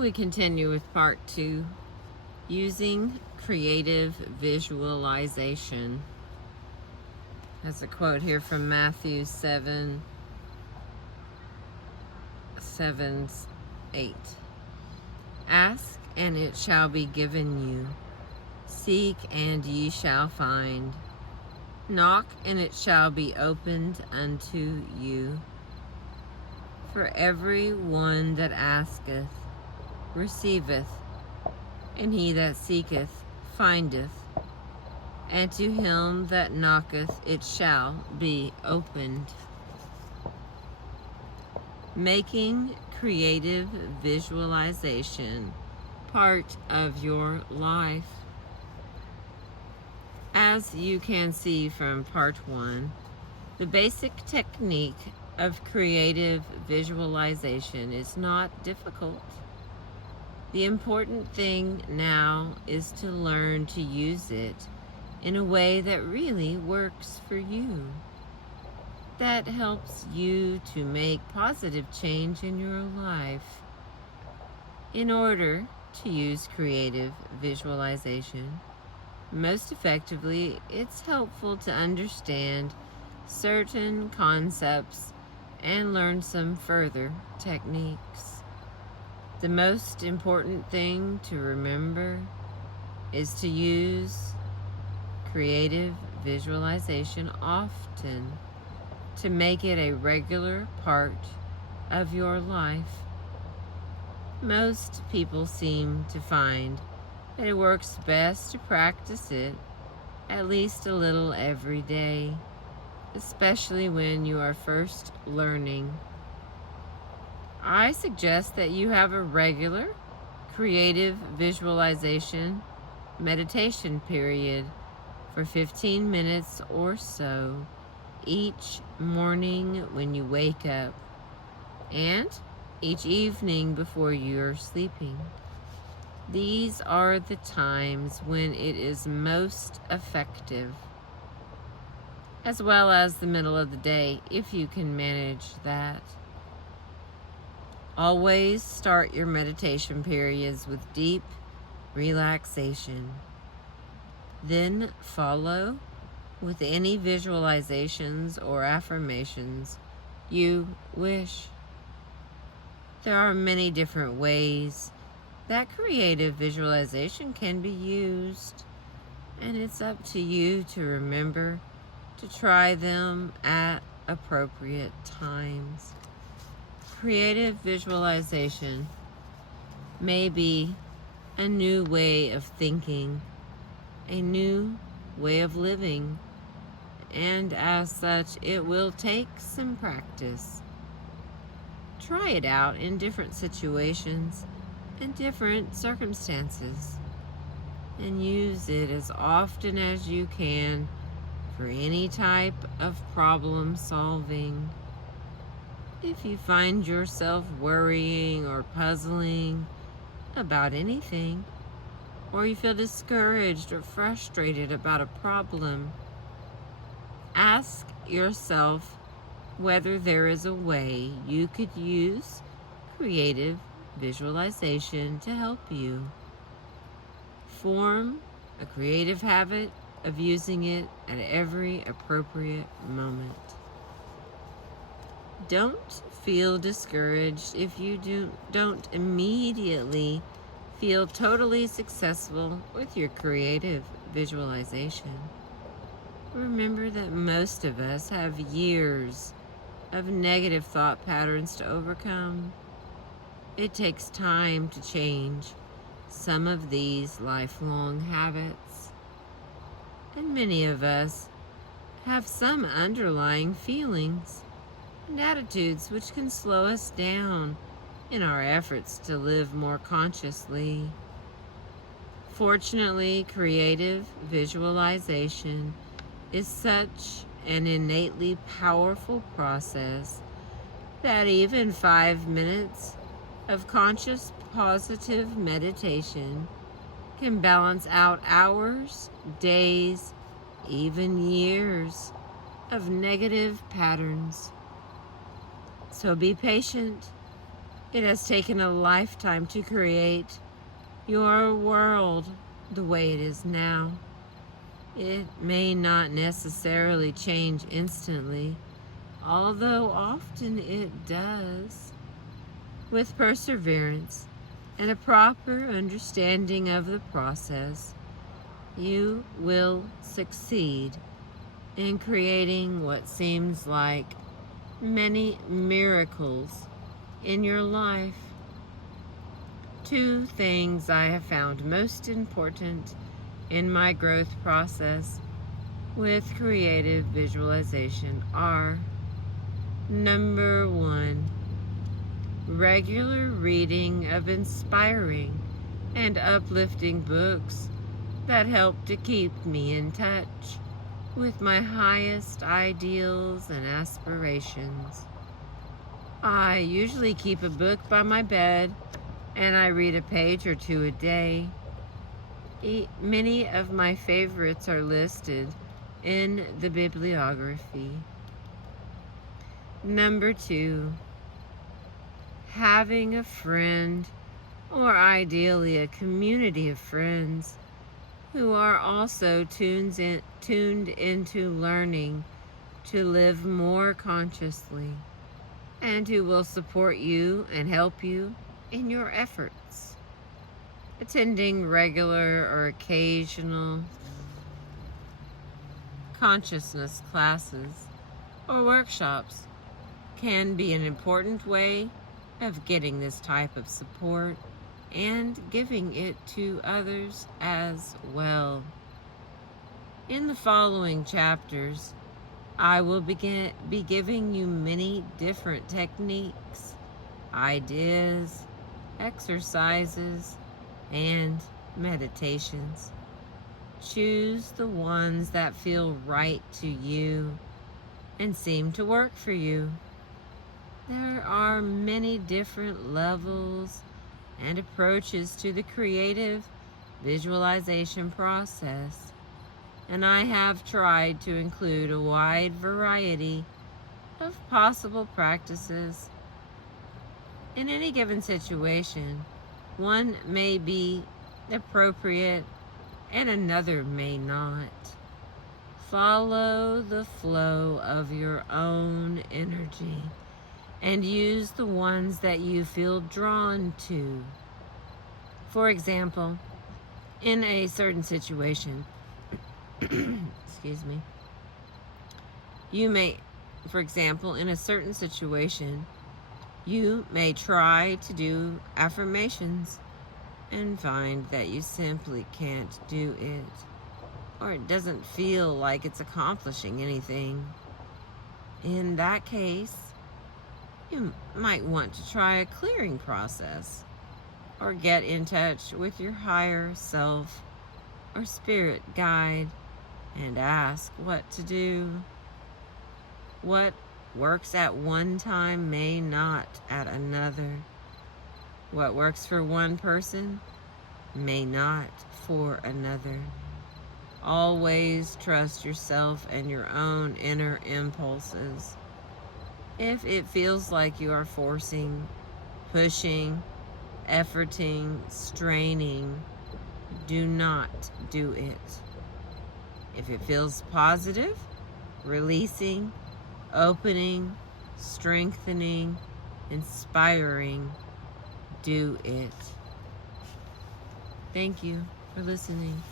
We continue with part 2, using creative visualization. That's a quote here from Matthew 7:8. Ask, and it shall be given you. Seek, and ye shall find. Knock, and it shall be opened unto you. For every one that asketh receiveth, and he that seeketh findeth, and to him that knocketh it shall be opened. Making creative visualization part of your life. As you can see from part 1, the basic technique of creative visualization is not difficult. The important thing now is to learn to use it in a way that really works for you, that helps you to make positive change in your life. In order to use creative visualization most effectively, it's helpful to understand certain concepts and learn some further techniques. The most important thing to remember is to use creative visualization often, to make it a regular part of your life. Most people seem to find that it works best to practice it at least a little every day, especially when you are first learning. I suggest that you have a regular creative visualization meditation period for 15 minutes or so each morning when you wake up, and each evening before you're sleeping. These are the times when it is most effective, as well as the middle of the day, if you can manage that. Always start your meditation periods with deep relaxation. Then follow with any visualizations or affirmations you wish. There are many different ways that creative visualization can be used, and it's up to you to remember to try them at appropriate times. Creative visualization may be a new way of thinking, a new way of living, and as such, it will take some practice. Try it out in different situations and different circumstances, and use it as often as you can for any type of problem solving. If you find yourself worrying or puzzling about anything, or you feel discouraged or frustrated about a problem, ask yourself whether there is a way you could use creative visualization to help you. Form a creative habit of using it at every appropriate moment. Don't feel discouraged if you don't immediately feel totally successful with your creative visualization. Remember that most of us have years of negative thought patterns to overcome. It takes time to change some of these lifelong habits, and many of us have some underlying feelings and attitudes which can slow us down in our efforts to live more consciously. Fortunately, creative visualization is such an innately powerful process that even 5 minutes of conscious positive meditation can balance out hours, days, even years of negative patterns. So be patient It has taken a lifetime to create your world the way it is now. It may not necessarily change instantly, although often it does. With perseverance and a proper understanding of the process, you will succeed in creating what seems like many miracles in your life. 2 things I have found most important in my growth process with creative visualization are: number 1, regular reading of inspiring and uplifting books that help to keep me in touch with my highest ideals and aspirations. I usually keep a book by my bed and I read a page or 2 a day. Many of my favorites are listed in the bibliography. Number 2, having a friend, or ideally a community of friends, who are also tuned into learning to live more consciously, and who will support you and help you in your efforts. Attending regular or occasional consciousness classes or workshops can be an important way of getting this type of support and giving it to others as well. In the following chapters, I will be giving you many different techniques, ideas, exercises, and meditations. Choose the ones that feel right to you and seem to work for you. There are many different levels and approaches to the creative visualization process, and I have tried to include a wide variety of possible practices. In any given situation, one may be appropriate and another may not. Follow the flow of your own energy and use the ones that you feel drawn to. For example, in a certain situation, excuse me, you may try to do affirmations and find that you simply can't do it, or it doesn't feel like it's accomplishing anything. In that case, you might want to try a clearing process or get in touch with your higher self or spirit guide and ask what to do. What works at one time may not at another. What works for one person may not for another. Always trust yourself and your own inner impulses. If it feels like you are forcing, pushing, efforting, straining, do not do it. If it feels positive, releasing, opening, strengthening, inspiring, do it. Thank you for listening.